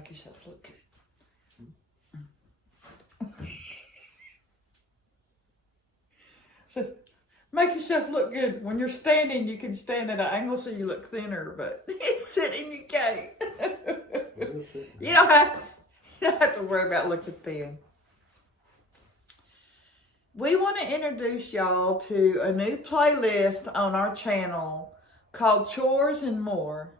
make yourself look good. So, make yourself look good. When you're standing, you can stand at an angle so you look thinner, but sitting, you can't. You don't have to worry about looking thin. We want to introduce y'all to a new playlist on our channel called Chores and More.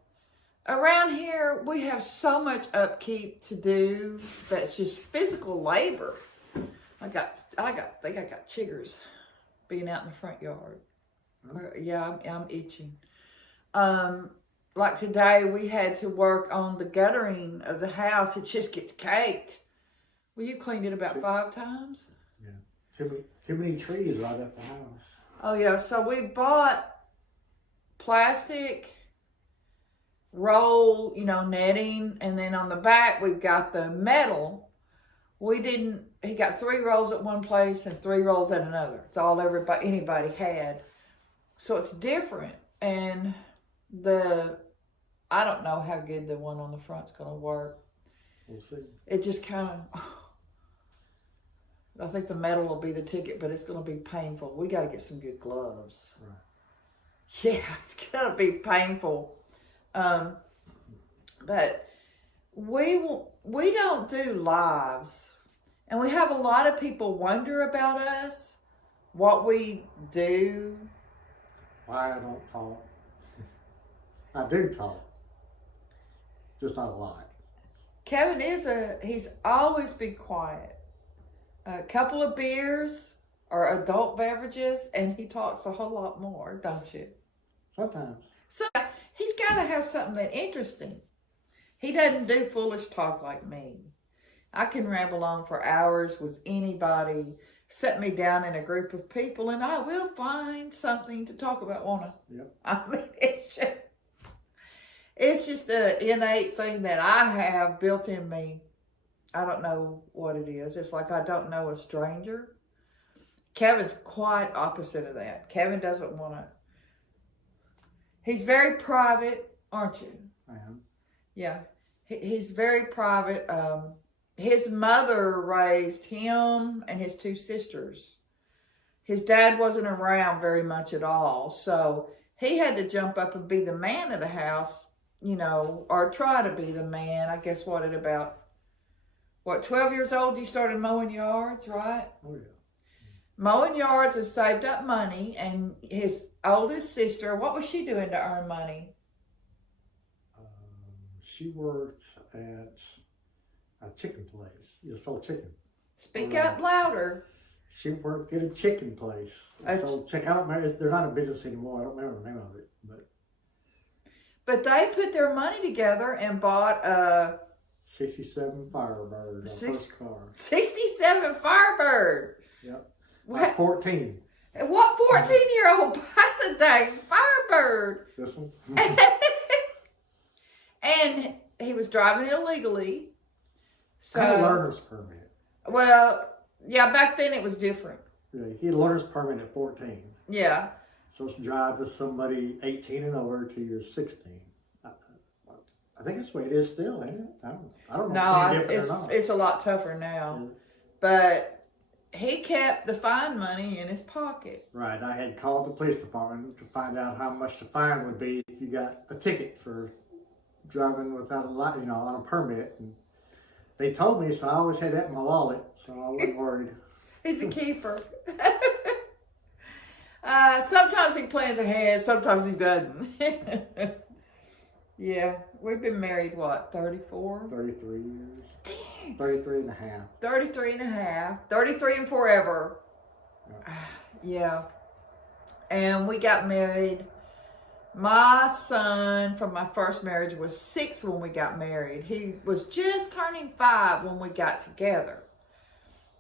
Around here, we have so much upkeep to do that's just physical labor. I think I got chiggers being out in the front yard. Yeah, I'm itching. Like today, we had to work on the guttering of the house. It just gets caked. Well, you cleaned it about 5 times? Yeah. Too many trees right at the house. Oh, yeah. So we bought plastic roll, netting. And then on the back, we've got the metal. He got 3 rolls at one place and 3 rolls at another. It's all anybody had. So it's different. And I don't know how good the one on the front's going to work. We'll see. It just kind of, I think the metal will be the ticket, but it's going to be painful. We got to get some good gloves. Right. Yeah, it's going to be painful. But we don't do lives. And we have a lot of people wonder about us, what we do. Why I don't talk. I do talk. Just not a lot. Kevin he's always been quiet. A couple of beers or adult beverages, and he talks a whole lot more, don't you? Sometimes. So he's got to have something that interesting. He doesn't do foolish talk like me. I can ramble on for hours with anybody. Set me down in a group of people, and I will find something to talk about, won't I? Yep. I mean, it's just an innate thing that I have built in me. I don't know what it is. It's like I don't know a stranger. Kevin's quite opposite of that. Kevin doesn't want to. He's very private, aren't you? I am. Yeah. He's very private. His mother raised him and his 2 sisters. His dad wasn't around very much at all. So he had to jump up and be the man of the house, or try to be the man. I guess at about 12 years old, you started mowing yards, right? Oh, yeah. Mowing yards and saved up money. And his oldest sister, what was she doing to earn money? She worked at a chicken place. You sold chicken. Speak up louder. She worked at a chicken place. Sold chicken. I don't remember. They're not in business anymore. I don't remember the name of it. But they put their money together and bought a 67 Firebird, our first car. 67 Firebird. Yep. What? That's 14. What 14-year-old buys a dang Firebird? This one? And he was driving illegally. So, I had a learner's permit. Well, yeah, back then it was different. Yeah, he had a learner's permit at 14. Yeah. So it's drive with somebody 18 and over till you're 16. I think that's the way it is still, ain't it? I don't know if it's any different or not. It's a lot tougher now. Yeah. But he kept the fine money in his pocket. Right. I had called the police department to find out how much the fine would be if you got a ticket for driving without on a permit. And they told me, so I always had that in my wallet, so I wasn't worried. He's a keeper. Sometimes he plans ahead, sometimes he doesn't. Yeah, we've been married, 34? 33 years. Dang. 33 and a half. 33 and a half. 33 and forever. Yeah. And we got married. My son from my first marriage was 6 when we got married. He was just turning 5 when we got together.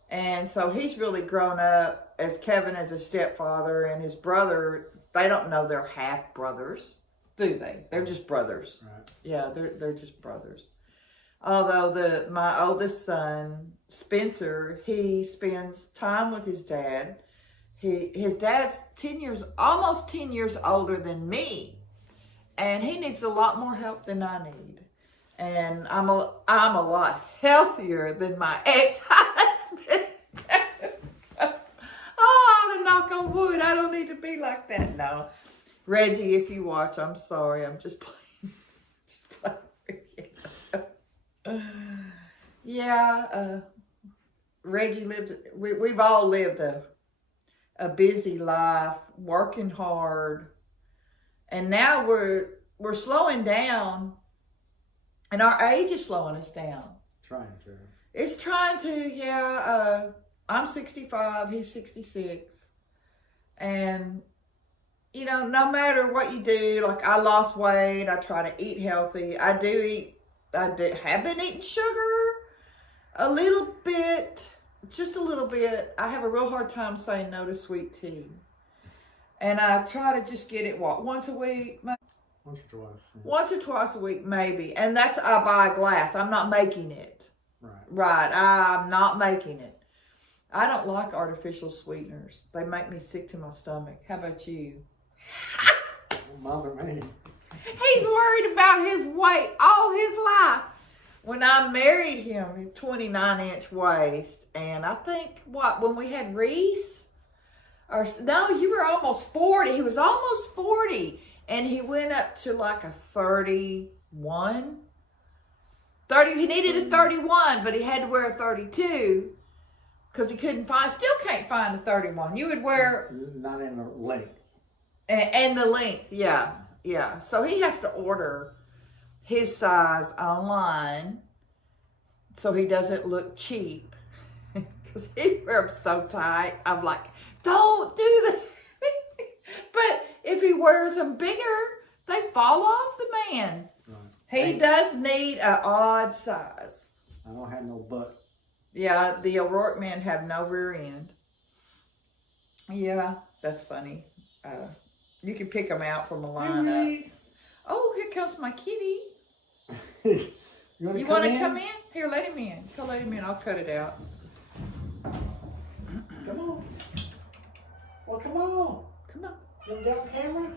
And so he's really grown up as Kevin as a stepfather, and his brother, they don't know they're half brothers, do they? They're just brothers. Right. Yeah, they're just brothers. Although my oldest son, Spencer, he spends time with his dad. His dad's almost 10 years older than me, and he needs a lot more help than I need. And I'm a lot healthier than my ex-husband. Oh, to knock on wood, I don't need to be like that. No. Reggie, if you watch, I'm sorry. I'm just playing. Yeah, Reggie lived, we've all lived a busy life, working hard. And now we're slowing down, and our age is slowing us down. Trying to. It's trying to, yeah. I'm 65, he's 66. And, you know, no matter what you do, like I lost weight, I try to eat healthy. I have been eating sugar a little bit, just a little bit. I have a real hard time saying no to sweet tea. And I try to just get it, once a week? Once or twice. Yeah. Once or twice a week, maybe. And that's, I buy a glass. I'm not making it. Right. I'm not making it. I don't like artificial sweeteners. They make me sick to my stomach. How about you? Don't bother me. He's worried about his weight all his life. When I married him, 29-inch waist. And I think, when we had Reese? No, you were almost 40. He was almost 40. And he went up to like a 31. He needed a 31, but he had to wear a 32 because he still can't find a 31. You would wear... Not in the length. And the length, yeah. So he has to order his size online so he doesn't look cheap because he wears so tight. I'm like, don't do that. But if he wears them bigger, they fall off the man. Right. He does need an odd size. I don't have no butt. Yeah, the O'Rourke men have no rear end. Yeah, that's funny. You can pick them out from a lineup. Oh, here comes my kitty. You want to come in? Here, let him in. Go let him in. I'll cut it out. Come on. Well, come on. Come on. You got the camera?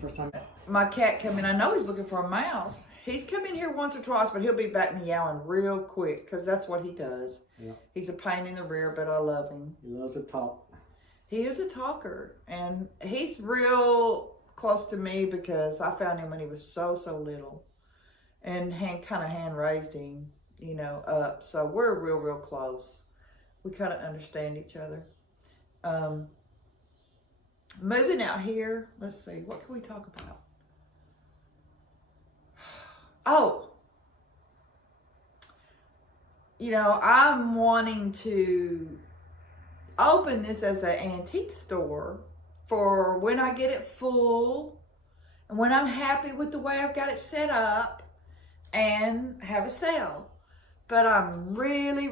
First time. My cat come in. I know he's looking for a mouse. He's come in here once or twice, but he'll be back meowing real quick because that's what he does. Yeah. He's a pain in the rear, but I love him. He loves to talk. He is a talker, and he's real close to me because I found him when he was so little, and kind of hand raised him, up. So we're real close. We kind of understand each other. Moving out here, let's see, what can we talk about? Oh, I'm wanting to open this as an antique store for when I get it full and when I'm happy with the way I've got it set up and have a sale. But I'm really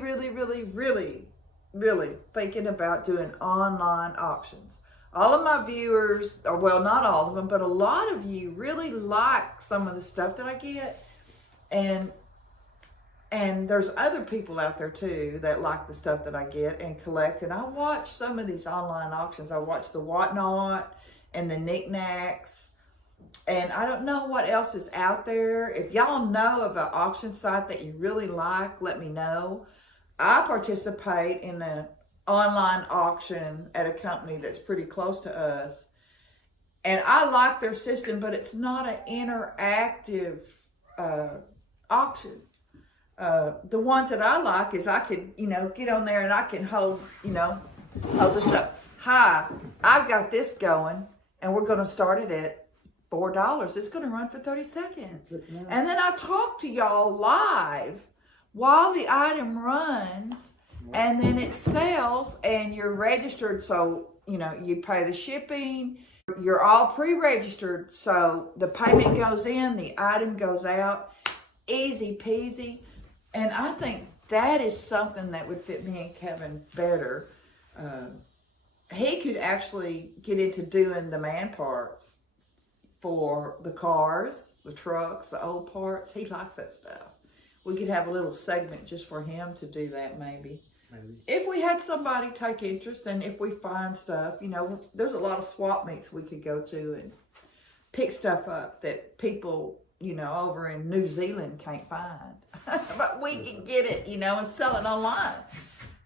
thinking about doing online auctions. All of my viewers, well, not all of them, but a lot of you really like some of the stuff that I get. And there's other people out there too that like the stuff that I get and collect. And I watch some of these online auctions. I watch the Whatnot and the Knickknacks. And I don't know what else is out there. If y'all know of an auction site that you really like, let me know. I participate in an online auction at a company that's pretty close to us. And I like their system, but it's not an interactive auction. The ones that I like is I could, get on there and I can hold this up. Hi, I've got this going, and we're going to start it at $4. It's going to run for 30 seconds. And then I talk to y'all live while the item runs, and then it sells, and you're registered. So, you pay the shipping. You're all pre-registered. So the payment goes in, the item goes out. Easy peasy. And I think that is something that would fit me and Kevin better. He could actually get into doing the man parts for the cars, the trucks, the old parts. He likes that stuff. We could have a little segment just for him to do that maybe. If we had somebody take interest, and if we find stuff, there's a lot of swap meets we could go to and pick stuff up that people over in New Zealand can't find. But we can get it, and sell it online.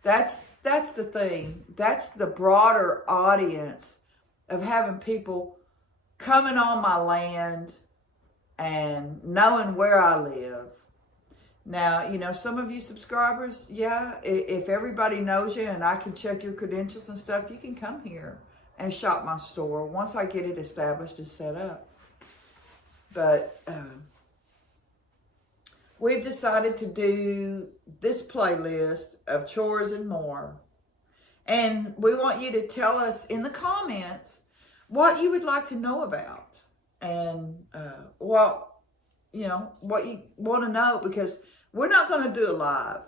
That's the thing. That's the broader audience of having people coming on my land and knowing where I live. Now, some of you subscribers, if everybody knows you and I can check your credentials and stuff, you can come here and shop my store once I get it established and set up. But we've decided to do this playlist of chores and more. And we want you to tell us in the comments what you would like to know about. And what you want to know, because we're not going to do a live.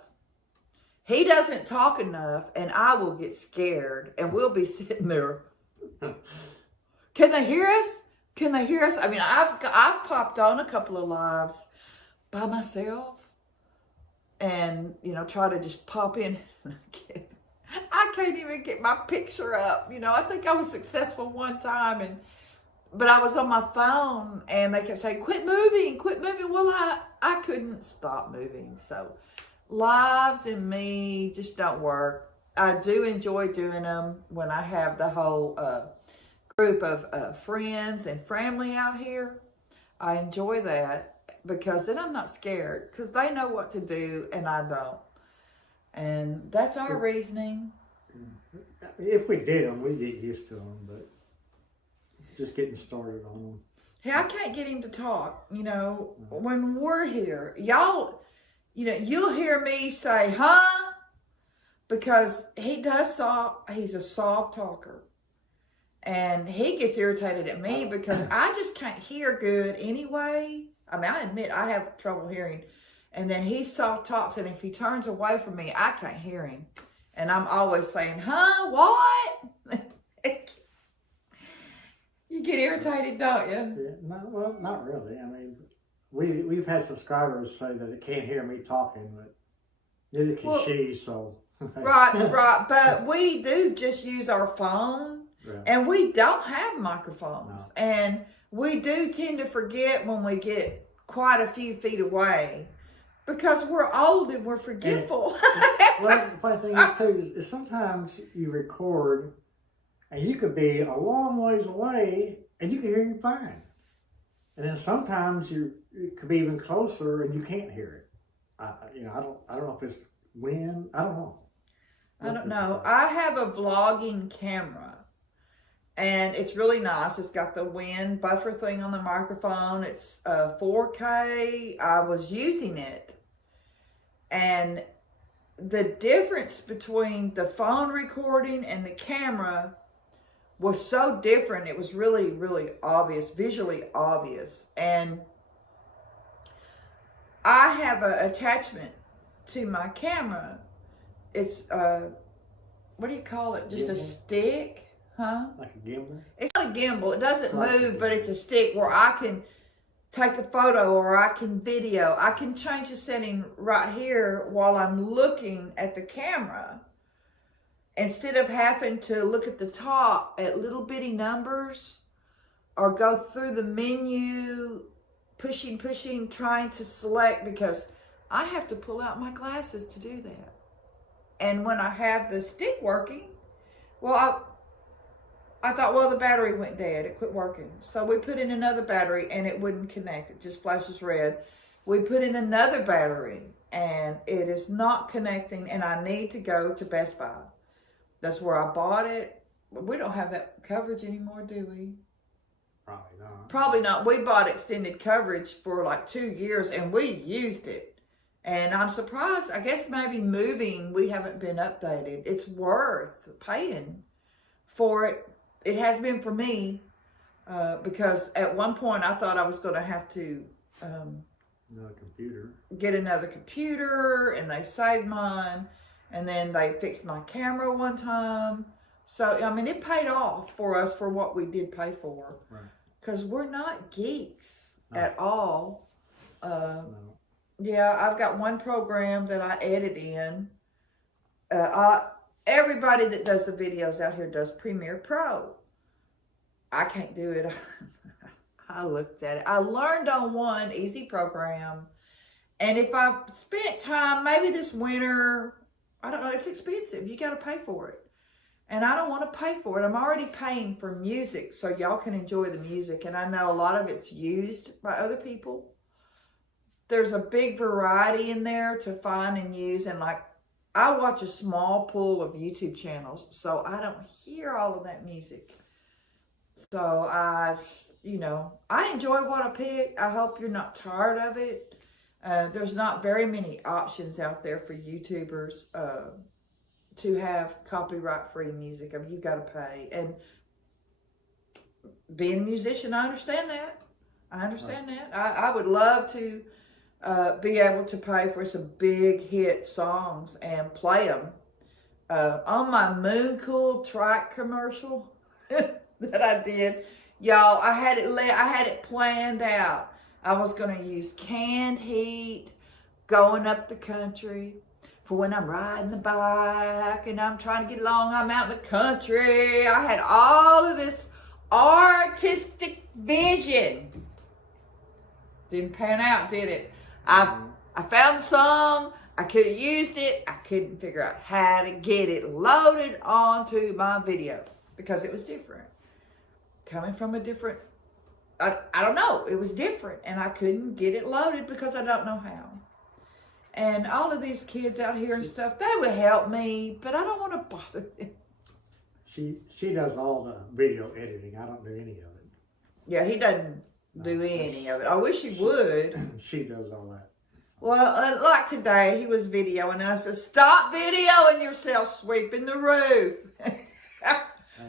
He doesn't talk enough and I will get scared and we'll be sitting there. Can they hear us? Can they hear us? I mean, I've popped on a couple of lives by myself and, try to just pop in. I can't even get my picture up. I think I was successful one time, but I was on my phone and they kept saying, quit moving. Well, I couldn't stop moving. So lives and me just don't work. I do enjoy doing them when I have the whole group of friends and family out here. I enjoy that because then I'm not scared because they know what to do and I don't. And that's our reasoning. If we did them, we'd get used to them, but just getting started on them. Hey, I can't get him to talk, when we're here. Y'all, you'll hear me say, huh? Because he's a soft talker. And he gets irritated at me because I just can't hear good anyway. I mean, I admit I have trouble hearing. And then he soft talks, and if he turns away from me, I can't hear him. And I'm always saying, huh, what? You get irritated, don't you? Yeah, well, not really. I mean, we've had subscribers say that they can't hear me talking, but neither can she, so. Right. But we do just use our phone, and we don't have microphones. No. And we do tend to forget when we get quite a few feet away because we're old and we're forgetful. Well, the funny thing is, too, is sometimes you record and you could be a long ways away and you can hear you fine. And then sometimes it could be even closer and you can't hear it. I don't know if it's wind. I don't know. I don't know. I have a vlogging camera and it's really nice. It's got the wind buffer thing on the microphone. It's 4K. I was using it. And the difference between the phone recording and the camera was so different. It was really, really obvious, visually obvious. And I have an attachment to my camera. It's what do you call it? Just gimbal? A stick, huh? Like a gimbal? It's not a gimbal. It doesn't move, but it's a stick where I can take a photo or I can video. I can change the setting right here while I'm looking at the camera. Instead of having to look at the top at little bitty numbers or go through the menu, pushing, trying to select, because I have to pull out my glasses to do that. And when I have the stick working, well, I thought, well, the battery went dead. It quit working. So we put in another battery and it wouldn't connect. It just flashes red. We put in another battery and it is not connecting, and I need to go to Best Buy. That's where I bought it. We don't have that coverage anymore, do we? Probably not. Probably not. We bought extended coverage for like 2 years and we used it. And I'm surprised. I guess maybe moving, we haven't been updated. It's worth paying for it. It has been for me because at one point I thought I was going to have to get another computer, and they saved mine. And then they fixed my camera one time. So, I mean, it paid off for us for what we did pay for. Right. Because we're not geeks at all. No. Yeah, I've got one program that I edit in. Everybody that does the videos out here does Premiere Pro. I can't do it. I looked at it. I learned on one easy program. And if I spent time, maybe this winter, I don't know, it's expensive. You got to pay for it. And I don't want to pay for it. I'm already paying for music so y'all can enjoy the music. And I know a lot of it's used by other people. There's a big variety in there to find and use. And like, I watch a small pool of YouTube channels, so I don't hear all of that music. So I enjoy what I pick. I hope you're not tired of it. There's not very many options out there for YouTubers to have copyright-free music. I mean, you got to pay. And being a musician, I understand that. I would love to be able to pay for some big hit songs and play them. On my Moon Cool track commercial that I did, y'all, I had it planned out. I was going to use canned heat going up the country for when I'm riding the bike and I'm trying to get along. I'm out in the country. I had all of this artistic vision. Didn't pan out, did it? I found the song. I could have used it. I couldn't figure out how to get it loaded onto my video because it was different. Coming from a different, I don't know, it was different. And I couldn't get it loaded because I don't know how. And all of these kids out here and stuff, they would help me, but I don't want to bother them. She does all the video editing. I don't do any of it. Yeah, he doesn't do any of it. I wish he would. She does all that. Well, like today, he was videoing, and I said, stop videoing yourself sweeping the roof.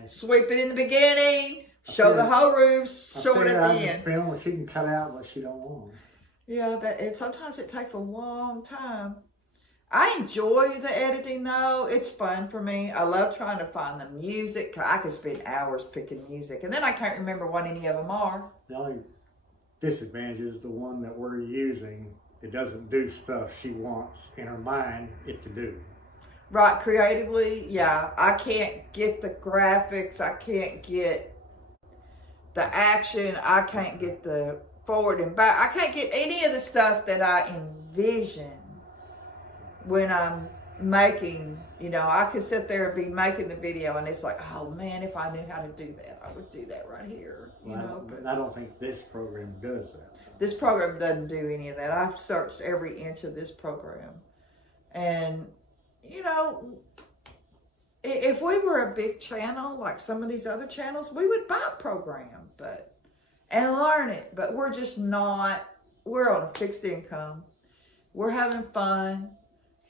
Sweep it in the beginning, show the whole roof, show it at the end. Film where she can cut out what she don't want. Yeah, sometimes it takes a long time. I enjoy the editing though. It's fun for me. I love trying to find the music. I could spend hours picking music, and then I can't remember what any of them are. The only disadvantage is the one that we're using. It doesn't do stuff she wants in her mind it to do. Right, creatively, yeah. I can't get the graphics. I can't get the action. I can't get the forward and back. I can't get any of the stuff that I envision when I'm making, I could sit there and be making the video and it's like, oh man, if I knew how to do that, I would do that right here, But I don't think this program does that. This program doesn't do any of that. I've searched every inch of this program. And, if we were a big channel, like some of these other channels, we would buy a program, and learn it. But we're just not, we're on a fixed income. We're having fun.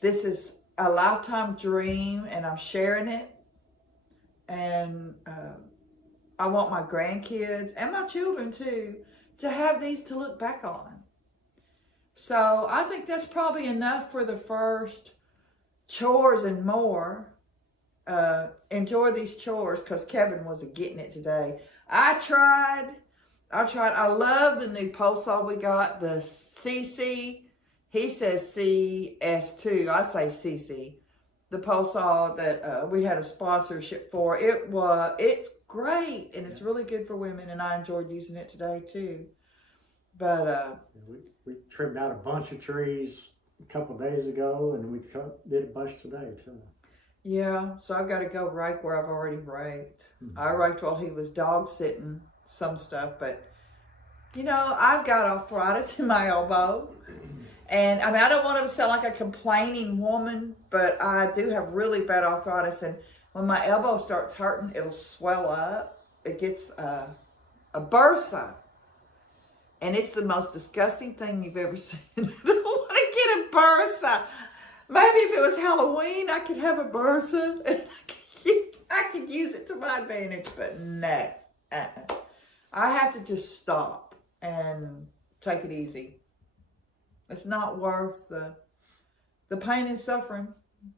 This is a lifetime dream, and I'm sharing it. And I want my grandkids and my children too to have these to look back on. So I think that's probably enough for the first chores and more. Enjoy these chores because Kevin wasn't getting it today. I tried. I love the new pole saw we got, the CC. He says CS2. I say CC. The pole saw that we had a sponsorship for. It's great, and it's really good for women, and I enjoyed using it today too. But we trimmed out a bunch of trees a couple of days ago, and we did a bunch today too. Yeah, so I've got to go rake where I've already raked. I raked while he was dog sitting some stuff, but I've got arthritis in my elbow. And I don't want to sound like a complaining woman, but I do have really bad arthritis. And when my elbow starts hurting, it'll swell up. It gets a bursa. And it's the most disgusting thing you've ever seen. I don't want to get a bursa. Maybe if it was Halloween, I could have a bursa. And I could use it to my advantage, but no. I have to just stop and take it easy. It's not worth the pain and suffering.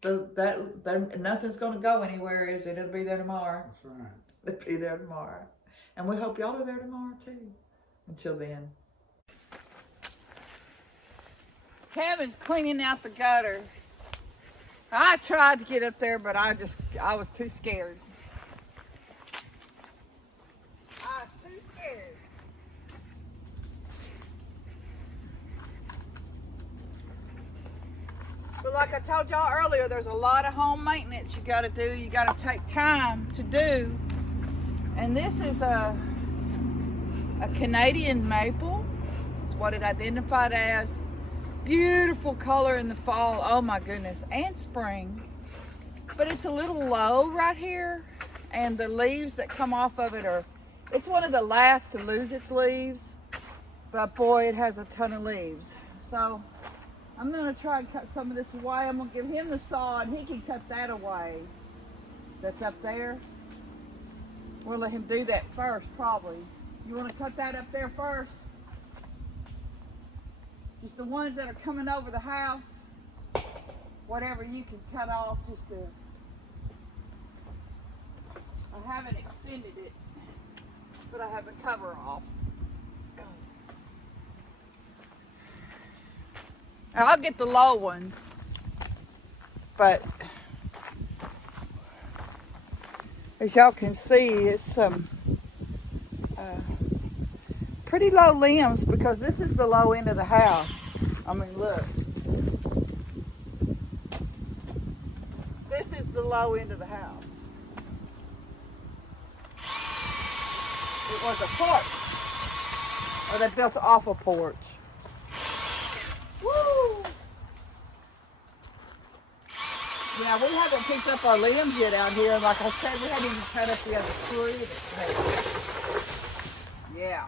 Nothing's going to go anywhere, is it? It'll be there tomorrow. That's right. It'll be there tomorrow. And we hope y'all are there tomorrow, too. Until then. Kevin's cleaning out the gutter. I tried to get up there, but I was too scared. I was too scared. But like I told y'all earlier, there's a lot of home maintenance you got to do. You got to take time to do. And this is a Canadian maple. It's what it identified as. Beautiful color in the fall. Oh my goodness. And spring. But it's a little low right here. And the leaves that come off of it are, it's one of the last to lose its leaves. But boy, it has a ton of leaves. So I'm going to try and cut some of this away. I'm going to give him the saw and he can cut that away. That's up there. We'll let him do that first, probably. You want to cut that up there first? Just the ones that are coming over the house. Whatever you can cut off just to... I haven't extended it, but I have the cover off. I'll get the low ones, but as y'all can see, it's some pretty low limbs because this is the low end of the house. I mean, look. This is the low end of the house. It was a porch, or they built off a porch. Woo! Yeah, we haven't picked up our limbs yet out here. Like I said, we haven't even cut up the other tree. Yeah.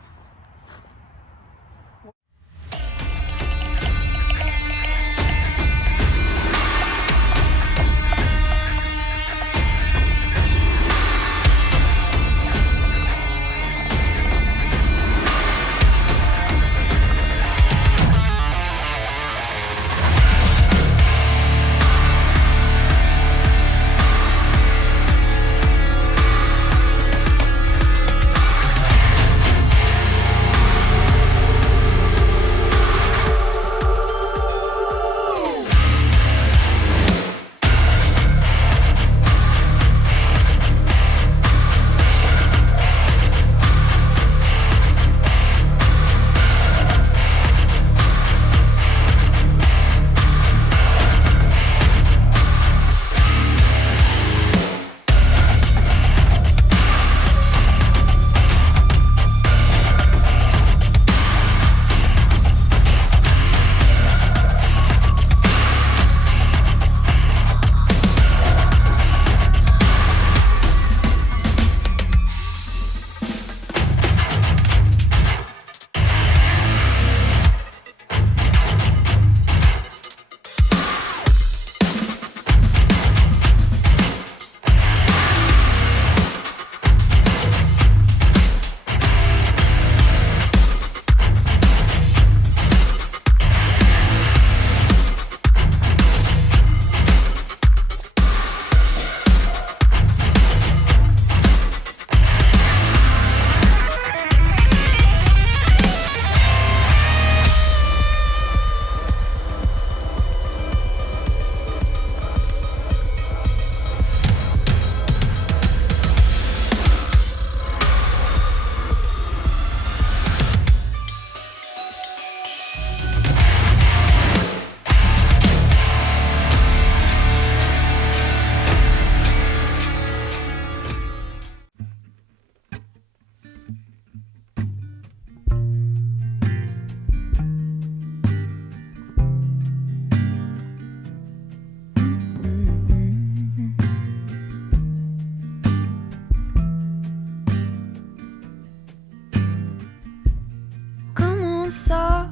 soft,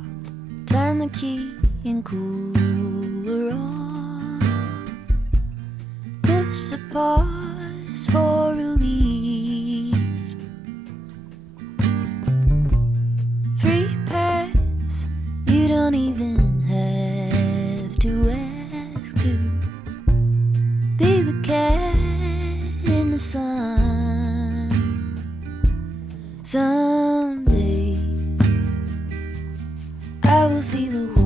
turn the key and cooler on. Push a pause for relief. Free pass, you don't even have to ask to be the cat in the sun. Someday I will see the world